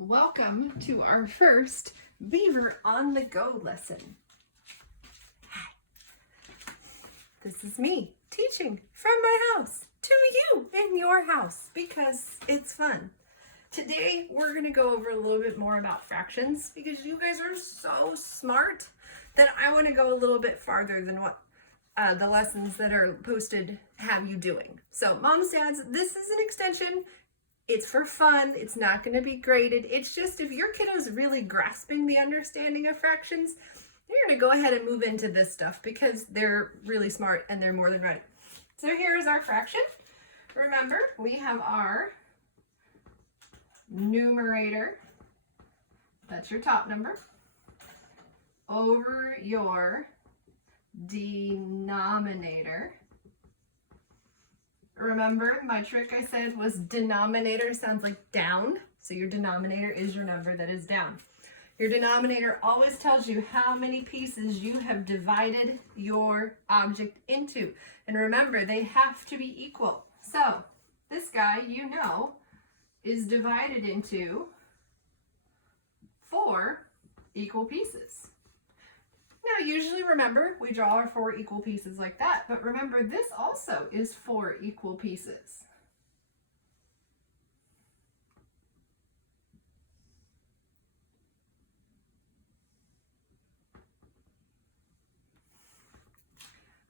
Welcome to our first Beaver on the Go lesson. Hi. This is me teaching from my house to you in your house because it's fun. Today we're going to go over a little bit more about fractions because you guys are so smart that I want to go a little bit farther than what the lessons that are posted have you doing. So moms, dads, this is an extension. It's for fun. It's not going to be graded. It's just if your kiddo's really grasping the understanding of fractions, you're going to go ahead and move into this stuff because they're really smart and they're more than ready. So here is our fraction. Remember, we have our numerator, that's your top number, over your denominator. Remember, my trick I said was denominator sounds like down. So your denominator is your number that is down. Your denominator always tells you how many pieces you have divided your object into. And remember, they have to be equal. So this guy, you know, is divided into 4 equal pieces. Now, usually, remember, we draw our 4 equal pieces like that, but remember, this also is 4 equal pieces.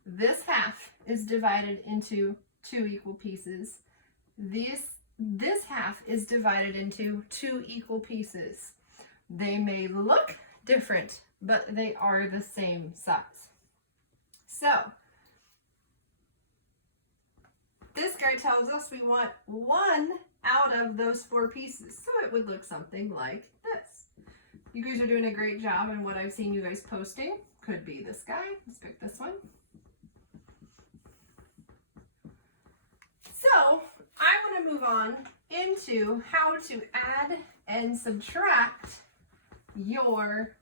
This half is divided into 2 equal pieces. This half is divided into 2 equal pieces. They may look different, but they are the same size. So, this guy tells us we want 1 out of those 4 pieces. So it would look something like this. You guys are doing a great job, and what I've seen you guys posting could be this guy. Let's pick this one. So, I want to move on into how to add and subtract your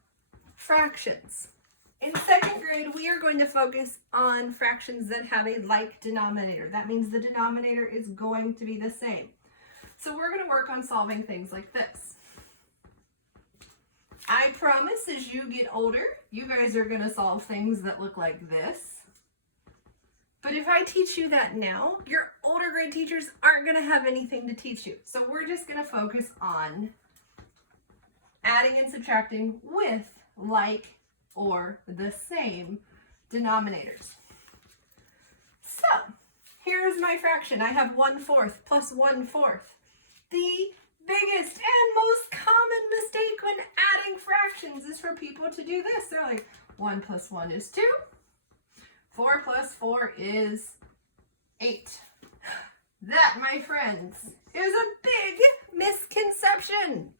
fractions. In 2nd grade, we are going to focus on fractions that have a like denominator. That means the denominator is going to be the same. So we're going to work on solving things like this. I promise as you get older, you guys are going to solve things that look like this. But if I teach you that now, your older grade teachers aren't going to have anything to teach you. So we're just going to focus on adding and subtracting with like or the same denominators. So here's my fraction. I have 1/4 plus 1/4. The biggest and most common mistake when adding fractions is for people to do this. They're like, 1 plus 1 is 2. 4 plus 4 is 8. That, my friends, is a big misconception.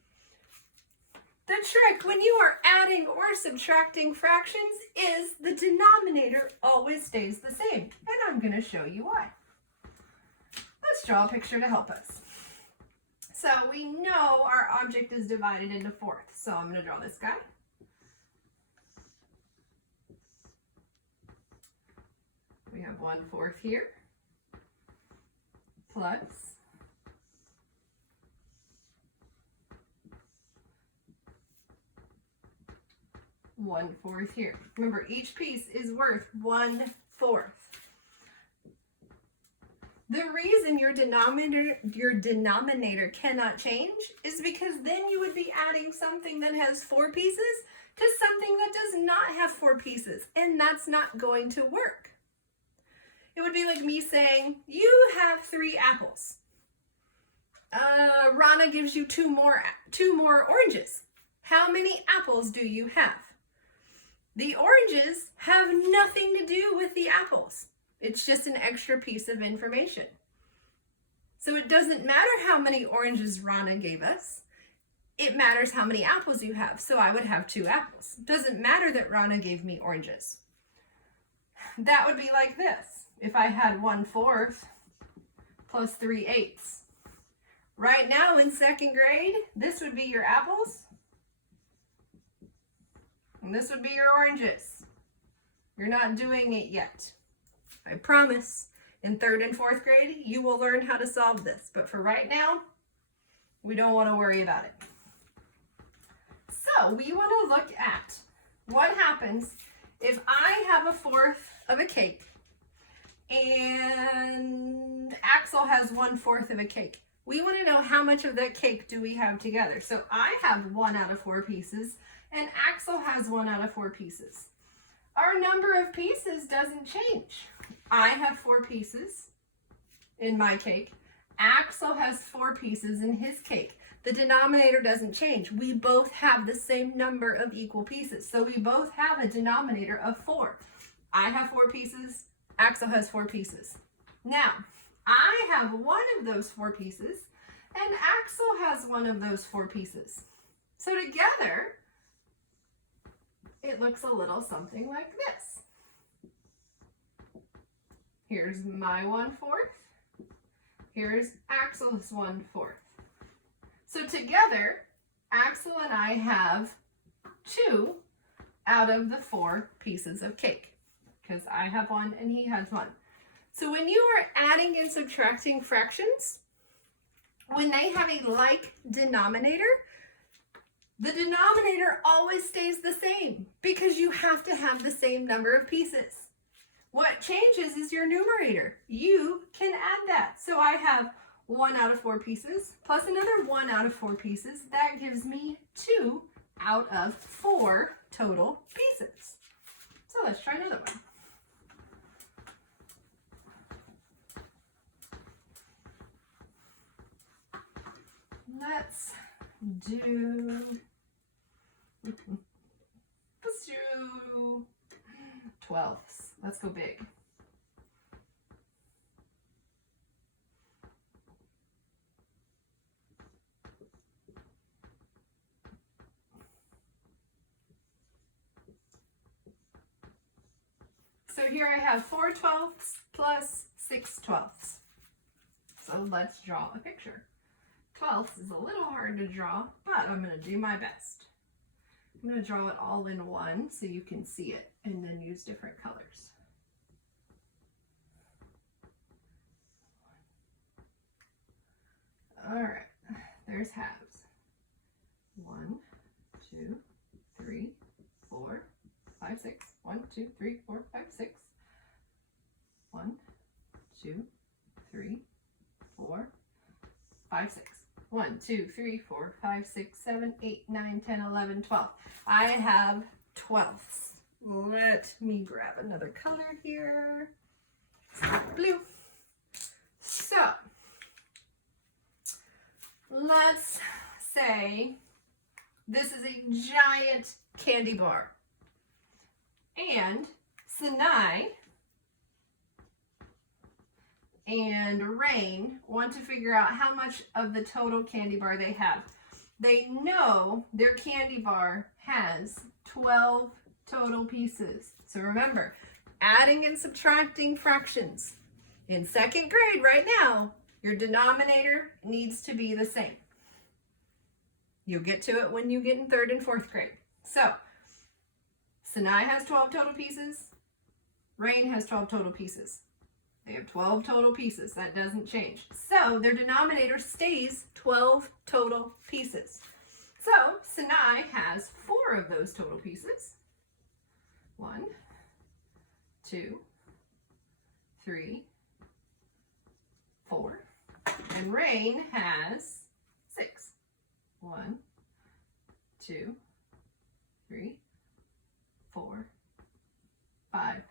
The trick when you are adding or subtracting fractions is the denominator always stays the same. And I'm going to show you why. Let's draw a picture to help us. So we know our object is divided into 4ths. So I'm going to draw this guy. We have 1/4 here, plus 1/4 here. Remember, each piece is worth 1/4. The reason your denominator cannot change is because then you would be adding something that has 4 pieces to something that does not have 4 pieces, and that's not going to work. It would be like me saying, you have 3 apples. Rana gives you 2 more oranges. How many apples do you have? The oranges have nothing to do with the apples. It's just an extra piece of information. So it doesn't matter how many oranges Rana gave us. It matters how many apples you have. So I would have 2 apples. It doesn't matter that Rana gave me oranges. That would be like this. If I had 1/4 plus 3/8. Right now in 2nd grade, this would be your apples. And this would be your oranges. You're not doing it yet. I promise in 3rd and 4th grade, you will learn how to solve this. But for right now, we don't want to worry about it. So we want to look at what happens if I have a fourth of a cake and Axel has 1/4 of a cake. We want to know how much of that cake do we have together. So I have 1 out of 4 pieces and Axel has 1 out of 4 pieces. Our number of pieces doesn't change. I have 4 pieces in my cake. Axel has 4 pieces in his cake. The denominator doesn't change. We both have the same number of equal pieces. So we both have a denominator of 4. I have 4 pieces. Axel has 4 pieces. Now, I have 1 of those 4 pieces, and Axel has 1 of those 4 pieces. So together, it looks a little something like this. Here's my 1/4. Here's Axel's 1/4. So together, Axel and I have 2 out of the 4 pieces of cake, because I have 1 and he has 1. So when you are adding and subtracting fractions, when they have a like denominator, the denominator always stays the same because you have to have the same number of pieces. What changes is your numerator. You can add that. So I have 1 out of 4 pieces plus another 1 out of 4 pieces. That gives me 2 out of 4 total pieces. So let's try another one. Let's do 12ths. Let's go big. So here I have 4/12ths plus 6/12ths. So let's draw a picture. 12ths is a little hard to draw, but I'm going to do my best. I'm going to draw it all in one so you can see it and then use different colors. All right, there's halves. 1, 2, 3, 4, 5, 6. 1, 2, 3, 4, 5, 6. 1, 2, 3, 4, 5, 6. 1, 2, 3, 4, 5, 6, 7, 8, 9, 10, 11, 12. I have 12ths. Let me grab another color here. Blue. So, let's say this is a giant candy bar. And Sinai and Rain want to figure out how much of the total candy bar they have. They know their candy bar has 12 total pieces. So remember, adding and subtracting fractions. In 2nd grade right now, your denominator needs to be the same. You'll get to it when you get in 3rd and 4th grade. So, Sinai has 12 total pieces. Rain has 12 total pieces. They have 12 total pieces. That doesn't change. So their denominator stays 12 total pieces. So Sinai has 4 of those total pieces. 1, 2, 3, 4. And Rain has 6. 1, 2, 3, 4, 5,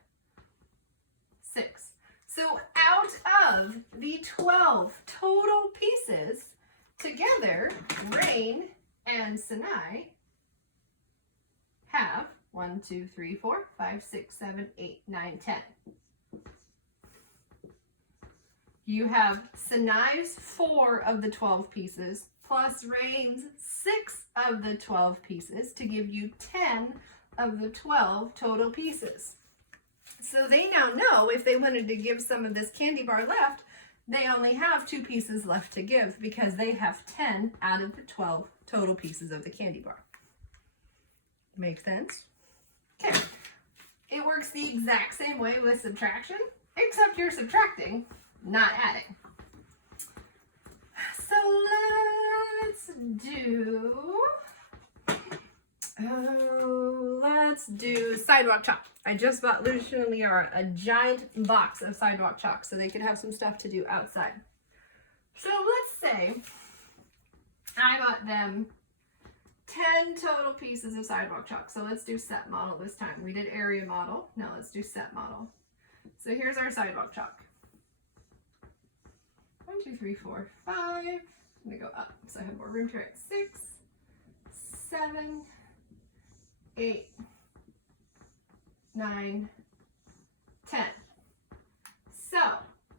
6. So out of the 12 total pieces, together, Rain and Sinai have 1, 2, 3, 4, 5, 6, 7, 8, 9, 10. You have Sinai's 4 of the 12 pieces plus Rain's 6 of the 12 pieces to give you 10 of the 12 total pieces. So they now know if they wanted to give some of this candy bar left, they only have 2 pieces left to give because they have 10 out of the 12 total pieces of the candy bar. Make sense? Okay. It works the exact same way with subtraction, except you're subtracting, not adding. So let's do Oh, let's do sidewalk chalk. I just bought Lucian and Liara a giant box of sidewalk chalk so they could have some stuff to do outside. So let's say I bought them 10 total pieces of sidewalk chalk. So let's do set model this time. We did area model. Now let's do set model. So here's our sidewalk chalk. 1, 2, 3, 4, 5. I'm gonna go up so I have more room to write. 6, 7, 8, 9, 10. So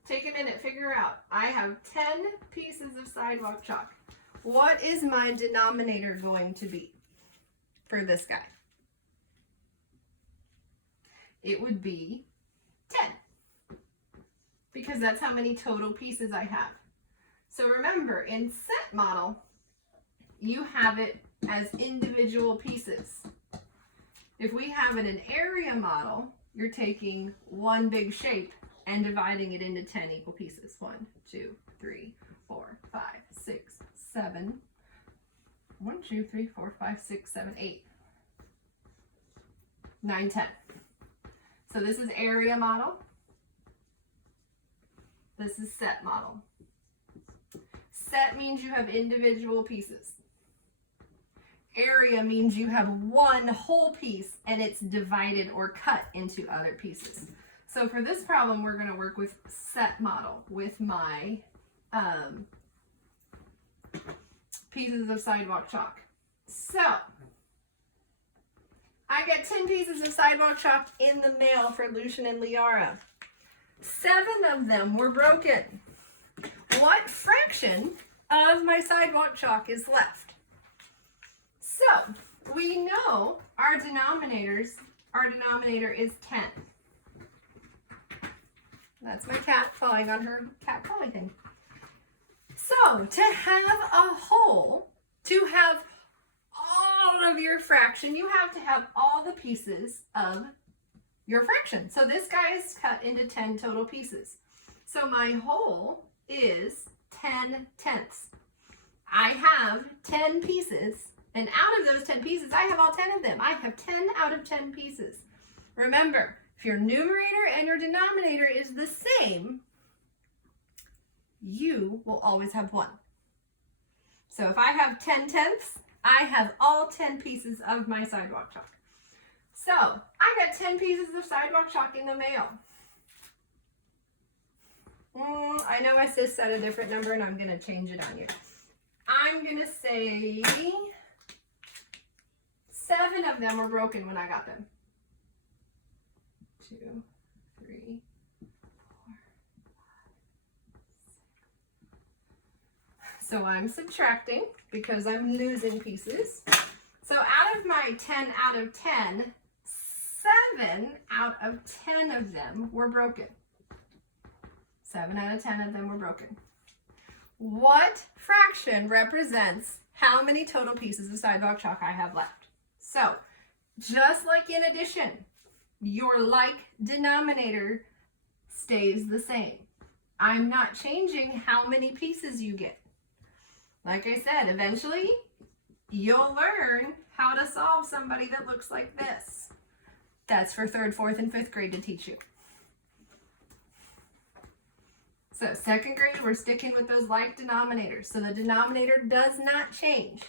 take a minute, figure out. I have 10 pieces of sidewalk chalk. What is my denominator going to be for this guy? It would be 10, because that's how many total pieces I have. So remember, in set model, you have it as individual pieces. If we have it in area model, you're taking one big shape and dividing it into 10 equal pieces. 1, 2, 3, 4, 5, 6, 7. 1, 2, 3, 4, 5, 6, 7, 8, 9, 10. So this is area model. This is set model. Set means you have individual pieces. Area means you have one whole piece and it's divided or cut into other pieces. So for this problem, we're going to work with set model with my pieces of sidewalk chalk. So I get 10 pieces of sidewalk chalk in the mail for Lucian and Liara. 7 of them were broken. What fraction of my sidewalk chalk is left? So we know our denominator is 10. That's my cat falling on her cat crawly thing. So to have a whole, to have all of your fraction, you have to have all the pieces of your fraction. So this guy is cut into 10 total pieces. So my whole is 10 tenths. I have 10 pieces, and out of those 10 pieces, I have all 10 of them. I have 10 out of 10 pieces. Remember, if your numerator and your denominator is the same, you will always have 1. So if I have 10 tenths, I have all 10 pieces of my sidewalk chalk. So I got 10 pieces of sidewalk chalk in the mail. I know my sis said a different number and I'm going to change it on you. I'm going to say 7 of them were broken when I got them. 2, 3, 4, 5, 6. So I'm subtracting because I'm losing pieces. So out of my 10 out of 10, 7 out of 10 of them were broken. 7 out of 10 of them were broken. What fraction represents how many total pieces of sidewalk chalk I have left? So, just like in addition, your like denominator stays the same. I'm not changing how many pieces you get. Like I said, eventually you'll learn how to solve somebody that looks like this. That's for 3rd, 4th, and 5th grade to teach you. So 2nd grade, we're sticking with those like denominators. So the denominator does not change.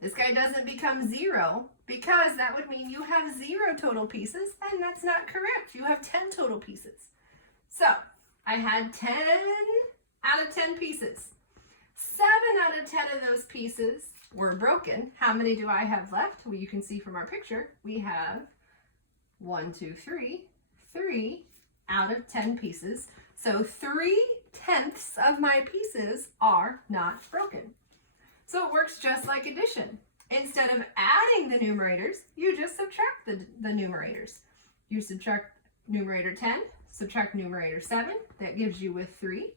This guy doesn't become 0 because that would mean you have 0 total pieces, and that's not correct. You have 10 total pieces. So I had 10 out of 10 pieces. 7 out of 10 of those pieces were broken. How many do I have left? Well, you can see from our picture, we have 1, 2, 3, 3 out of 10 pieces. So 3/10 of my pieces are not broken. So it works just like addition. Instead of adding the numerators, you just subtract the numerators. You subtract numerator 10, subtract numerator 7, that gives you with 3.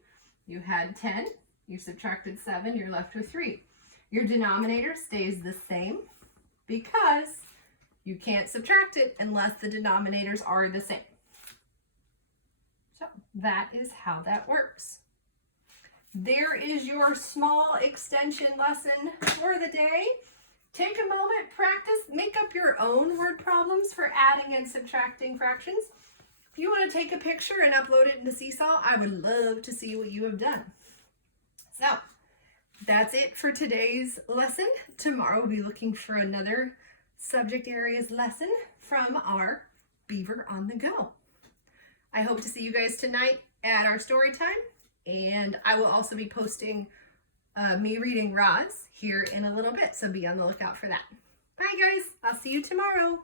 You had 10, you subtracted 7, you're left with 3. Your denominator stays the same because you can't subtract it unless the denominators are the same. So that is how that works. There is your small extension lesson for the day. take a moment, practice, make up your own word problems for adding and subtracting fractions. If you want to take a picture and upload it into Seesaw, I would love to see what you have done. So that's it for today's lesson. Tomorrow we'll be looking for another subject areas lesson from our Beaver on the Go. I hope to see you guys tonight at our story time, and I will also be posting me reading Roz here in a little bit, so be on the lookout for that. Bye guys, I'll see you tomorrow.